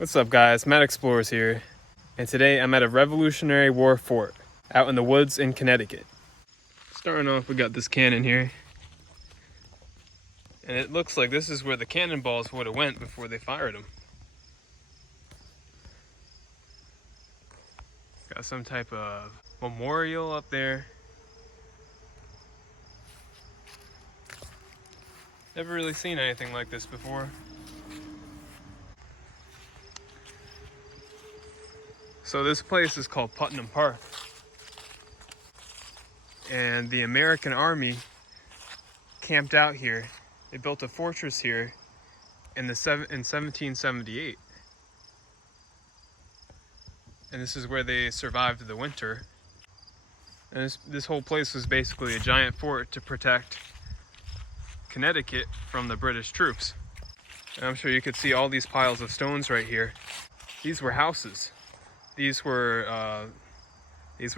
What's up guys, Matt Explorers here, and today I'm at a Revolutionary War fort out in the woods in Connecticut. Starting off, we got this cannon here, and it looks like this is where the cannonballs would have went before they fired them. Got some type of memorial up there. Never really seen anything like this before. So this place is called Putnam Park, and the American Army camped out here. They built a fortress here in 1778, and this is where they survived the winter. And this whole place was basically a giant fort to protect Connecticut from the British troops. And I'm sure you could see all these piles of stones right here. These were houses. These were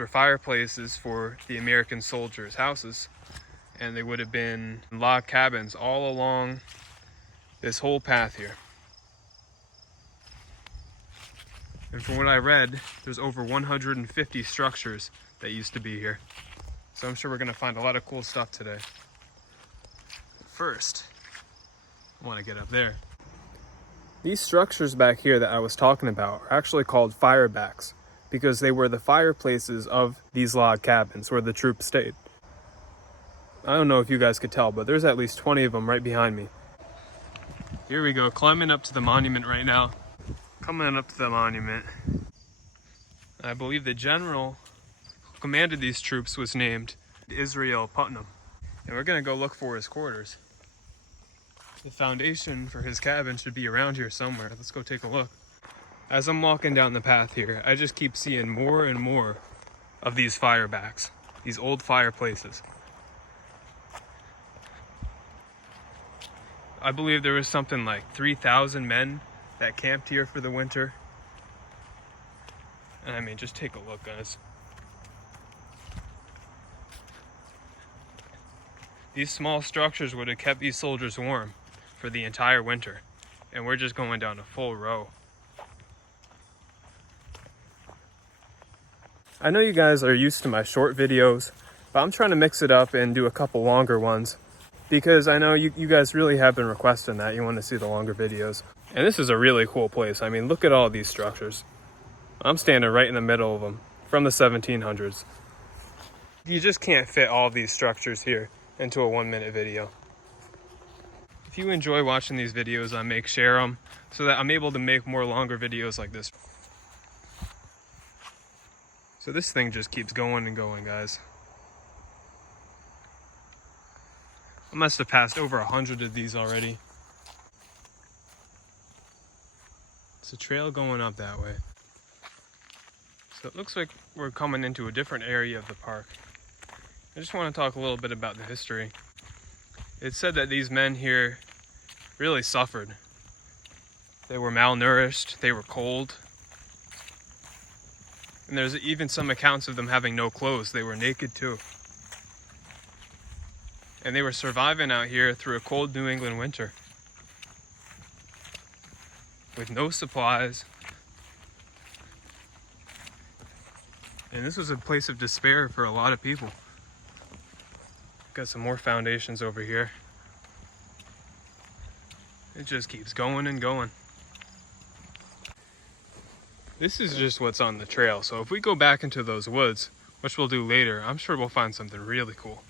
fireplaces for the American soldiers' houses, and they would have been log cabins all along this whole path here. And from what I read, there's over 150 structures that used to be here. So I'm sure we're gonna find a lot of cool stuff today. First, I want to get up there. These structures back here that I was talking about are actually called firebacks because they were the fireplaces of these log cabins where the troops stayed. I don't know if you guys could tell, but there's at least 20 of them right behind me. Here we go, climbing up to the monument right now. Coming up to the monument. I believe the general who commanded these troops was named Israel Putnam. And we're gonna go look for his quarters. The foundation for his cabin should be around here somewhere. Let's go take a look. As I'm walking down the path here, I just keep seeing more and more of these firebacks, these old fireplaces. I believe there was something like 3,000 men that camped here for the winter. And I mean, just take a look, guys. These small structures would have kept these soldiers warm for the entire winter, and we're just going down a full row. I know you guys are used to my short videos, but I'm trying to mix it up and do a couple longer ones because I know you guys really have been requesting that. You want to see the longer videos. And this is a really cool place. I mean, look at all these structures. I'm standing right in the middle of them from the 1700s. You just can't fit all of these structures here into a 1-minute video. If you enjoy watching these videos, I share them so that I'm able to make more longer videos like this. So this thing just keeps going and going, guys. I must have passed over 100 of these already. It's a trail going up that way. So it looks like we're coming into a different area of the park. I just want to talk a little bit about the history. It's said that these men here really suffered. They were malnourished, they were cold. And there's even some accounts of them having no clothes. They were naked too. And they were surviving out here through a cold New England winter with no supplies. And this was a place of despair for a lot of people. Got some more foundations over here. It just keeps going and going. This is just what's on the trail. So if we go back into those woods, which we'll do later, I'm sure we'll find something really cool.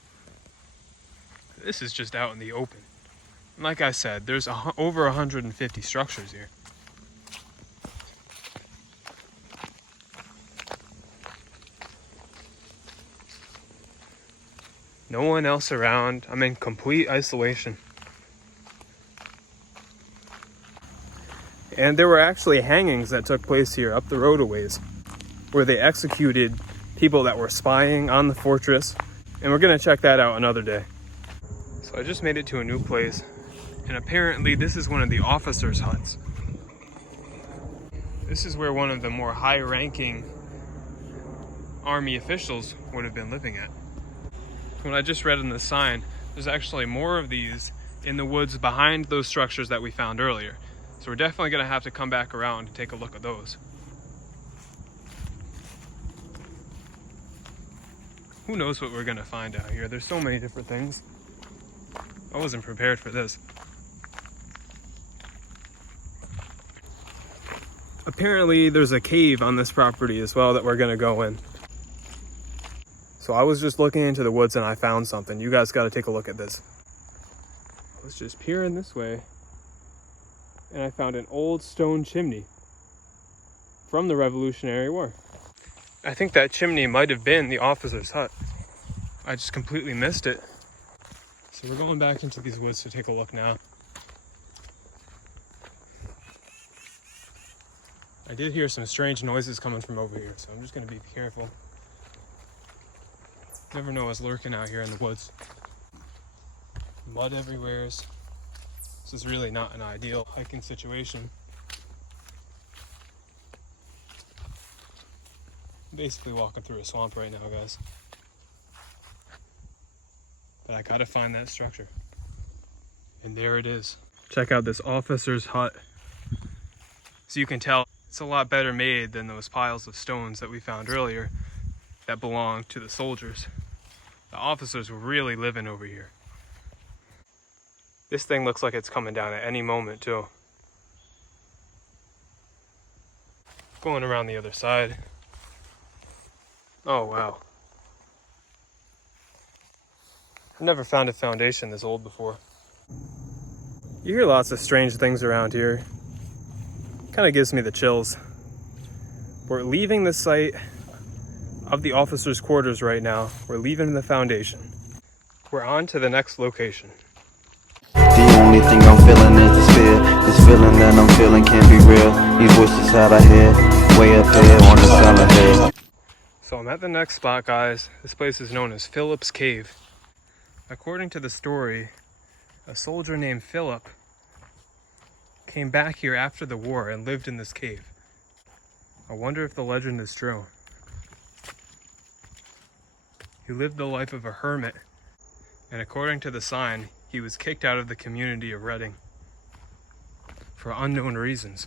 This is just out in the open. And like I said, there's over 150 structures here. No one else around. I'm in complete isolation. And there were actually hangings that took place here up the road a ways, where they executed people that were spying on the fortress. And we're gonna check that out another day. So I just made it to a new place, and apparently this is one of the officers' huts. This is where one of the more high-ranking army officials would have been living at. When I just read in the sign, there's actually more of these in the woods behind those structures that we found earlier. So we're definitely gonna have to come back around and take a look at those. Who knows what we're gonna find out here? There's so many different things. I wasn't prepared for this. Apparently there's a cave on this property as well that we're gonna go in. So I was just looking into the woods and I found something. You guys gotta take a look at this. I was just peering this way and I found an old stone chimney from the Revolutionary War. I think that chimney might have been the officer's hut. I just completely missed it. So we're going back into these woods to take a look now. I did hear some strange noises coming from over here, so I'm just gonna be careful. Never know what's lurking out here in the woods. Mud everywhere. This is really not an ideal hiking situation. I'm basically walking through a swamp right now, guys. But I gotta find that structure. And there it is. Check out this officer's hut. So you can tell it's a lot better made than those piles of stones that we found earlier that belonged to the soldiers. The officers were really living over here. This thing looks like it's coming down at any moment too. Going around the other side. Oh wow. I've never found a foundation this old before. You hear lots of strange things around here. Kind of gives me the chills. We're leaving the site of the officers' quarters right now. We're leaving the foundation. We're on to the next location. The only thing I'm feeling is this fear. This feeling that I'm feeling can't be real. These voices that I hear, way up here on the silent hill. So I'm at the next spot, guys. This place is known as Phillips Cave. According to the story, a soldier named Philip came back here after the war and lived in this cave. I wonder if the legend is true. He lived the life of a hermit, and according to the sign, he was kicked out of the community of Reading for unknown reasons.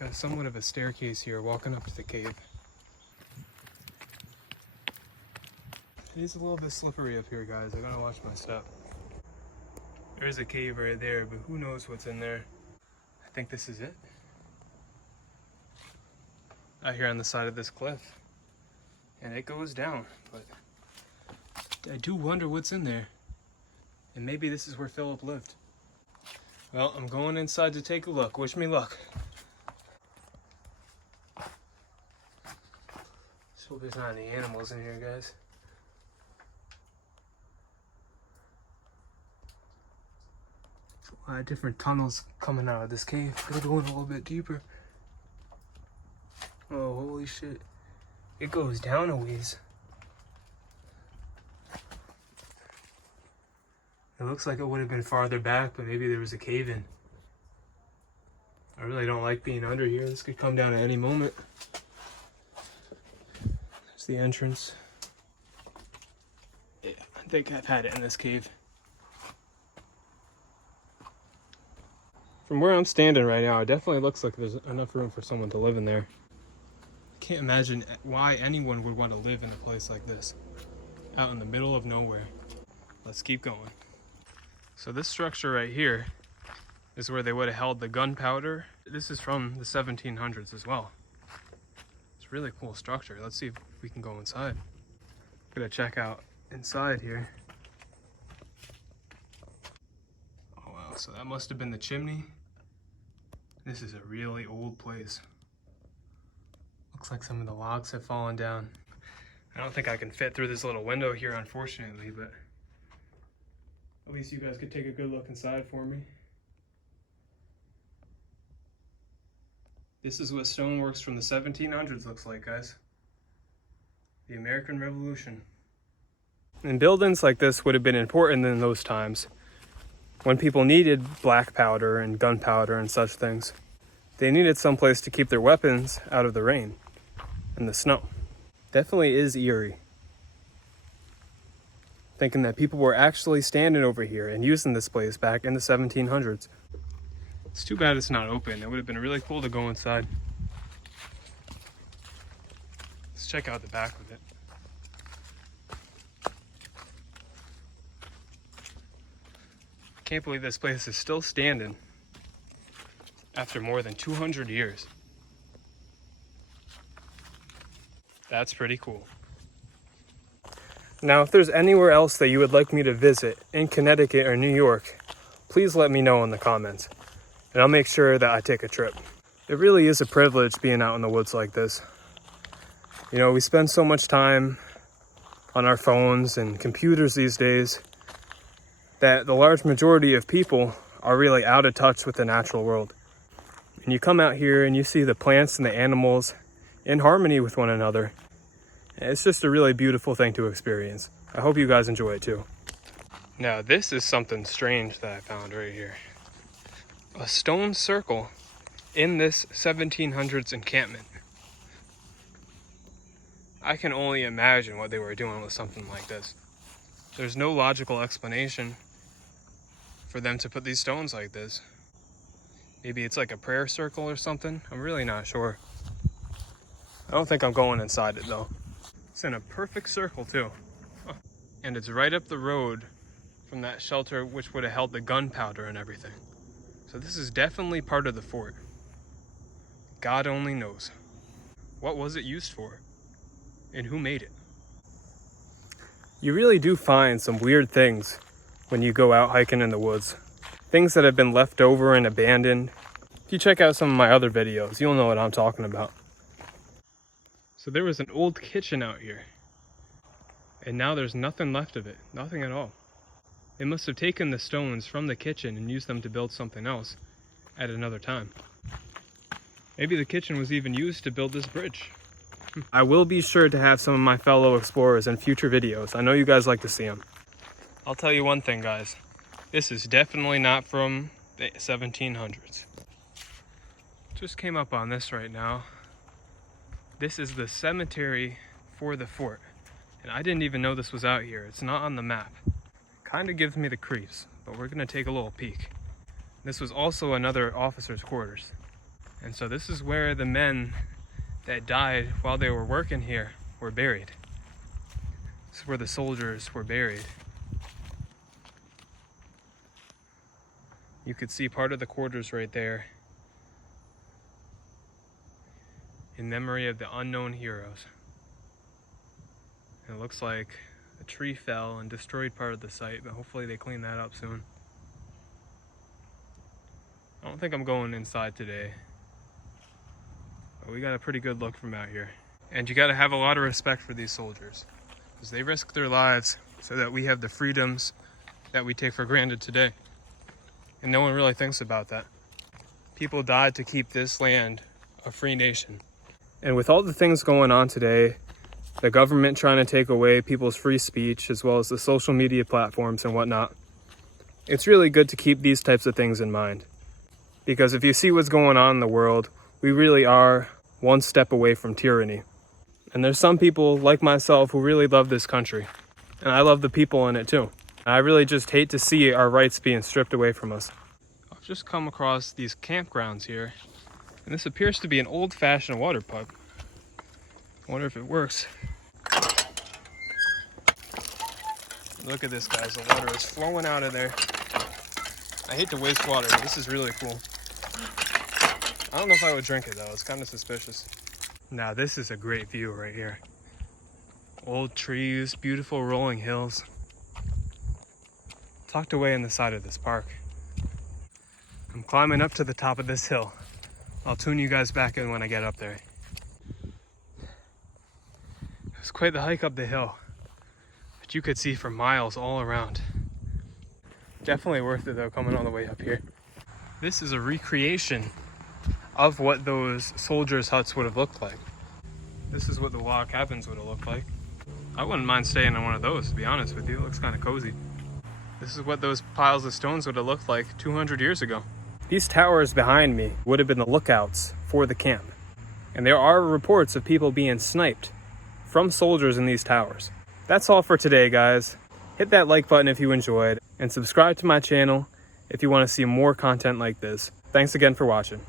I got somewhat of a staircase here walking up to the cave. It is a little bit slippery up here, guys. I gotta watch my step. There's a cave right there, but who knows what's in there. I think this is it. Out here on the side of this cliff. And it goes down, but I do wonder what's in there. And maybe this is where Philip lived. Well, I'm going inside to take a look. Wish me luck. Just hope there's not any animals in here, guys. There's a lot of different tunnels coming out of this cave. Gotta go in a little bit deeper. Oh, holy shit. It goes down a ways. It looks like it would have been farther back, but maybe there was a cave in. I really don't like being under here. This could come down at any moment. There's the entrance. Yeah, I think I've had it in this cave. From where I'm standing right now, it definitely looks like there's enough room for someone to live in there. Can't imagine why anyone would want to live in a place like this, out in the middle of nowhere. Let's keep going. So this structure right here is where they would have held the gunpowder. This is from the 1700s as well. It's a really cool structure. Let's see if we can go inside. Gonna check out inside here. Oh wow, so that must have been the chimney. This is a really old place. Looks like some of the logs have fallen down. I don't think I can fit through this little window here, unfortunately, but at least you guys could take a good look inside for me. This is what stoneworks from the 1700s looks like, guys. The American Revolution. And buildings like this would have been important in those times, when people needed black powder and gunpowder and such things. They needed some place to keep their weapons out of the rain and the snow. Definitely is eerie. Thinking that people were actually standing over here and using this place back in the 1700s. It's too bad it's not open. It would have been really cool to go inside. Let's check out the back of it. I can't believe this place is still standing after more than 200 years. That's pretty cool. Now, if there's anywhere else that you would like me to visit in Connecticut or New York, please let me know in the comments, and I'll make sure that I take a trip. It really is a privilege being out in the woods like this. You know, we spend so much time on our phones and computers these days that the large majority of people are really out of touch with the natural world. And you come out here and you see the plants and the animals in harmony with one another. It's just a really beautiful thing to experience. I hope you guys enjoy it too. Now, this is something strange that I found right here. A stone circle in this 1700s encampment. I can only imagine what they were doing with something like this. There's no logical explanation for them to put these stones like this. Maybe it's like a prayer circle or something. I'm really not sure. I don't think I'm going inside it though. It's in a perfect circle too. Huh. And it's right up the road from that shelter which would have held the gunpowder and everything. So this is definitely part of the fort. God only knows. What was it used for? And who made it? You really do find some weird things when you go out hiking in the woods. Things that have been left over and abandoned. If you check out some of my other videos, you'll know what I'm talking about. So there was an old kitchen out here, and now there's nothing left of it, nothing at all. They must have taken the stones from the kitchen and used them to build something else at another time. Maybe the kitchen was even used to build this bridge. I will be sure to have some of my fellow explorers in future videos. I know you guys like to see them. I'll tell you one thing, guys. This is definitely not from the 1700s. Just came up on this right now. This is the cemetery for the fort. And I didn't even know this was out here. It's not on the map. Kind of gives me the creeps, but we're gonna take a little peek. This was also another officer's quarters. And so this is where the men that died while they were working here were buried. This is where the soldiers were buried. You could see part of the quarters right there. In memory of the unknown heroes. And it looks like a tree fell and destroyed part of the site, but hopefully they clean that up soon. I don't think I'm going inside today, but we got a pretty good look from out here. And you gotta have a lot of respect for these soldiers, because they risk their lives so that we have the freedoms that we take for granted today. And no one really thinks about that. People died to keep this land a free nation. And with all the things going on today, the government trying to take away people's free speech, as well as the social media platforms and whatnot, it's really good to keep these types of things in mind. Because if you see what's going on in the world, we really are one step away from tyranny. And there's some people like myself who really love this country. And I love the people in it too. I really just hate to see our rights being stripped away from us. I've just come across these campgrounds here. And this appears to be an old-fashioned water pipe. I wonder if it works. Look at this, guys. The water is flowing out of there. I hate to waste water, but this is really cool. I don't know if I would drink it, though. It's kind of suspicious. Now, this is a great view right here. Old trees, beautiful rolling hills. Tucked away in the side of this park. I'm climbing up to the top of this hill. I'll tune you guys back in when I get up there. It's quite the hike up the hill, but you could see for miles all around. Definitely worth it though, coming all the way up here. This is a recreation of what those soldiers' huts would have looked like. This is what the log cabins would have looked like. I wouldn't mind staying in one of those, to be honest with you. It looks kind of cozy. This is what those piles of stones would have looked like 200 years ago. These towers behind me would have been the lookouts for the camp. And there are reports of people being sniped from soldiers in these towers. That's all for today, guys. Hit that like button if you enjoyed, and subscribe to my channel if you want to see more content like this. Thanks again for watching.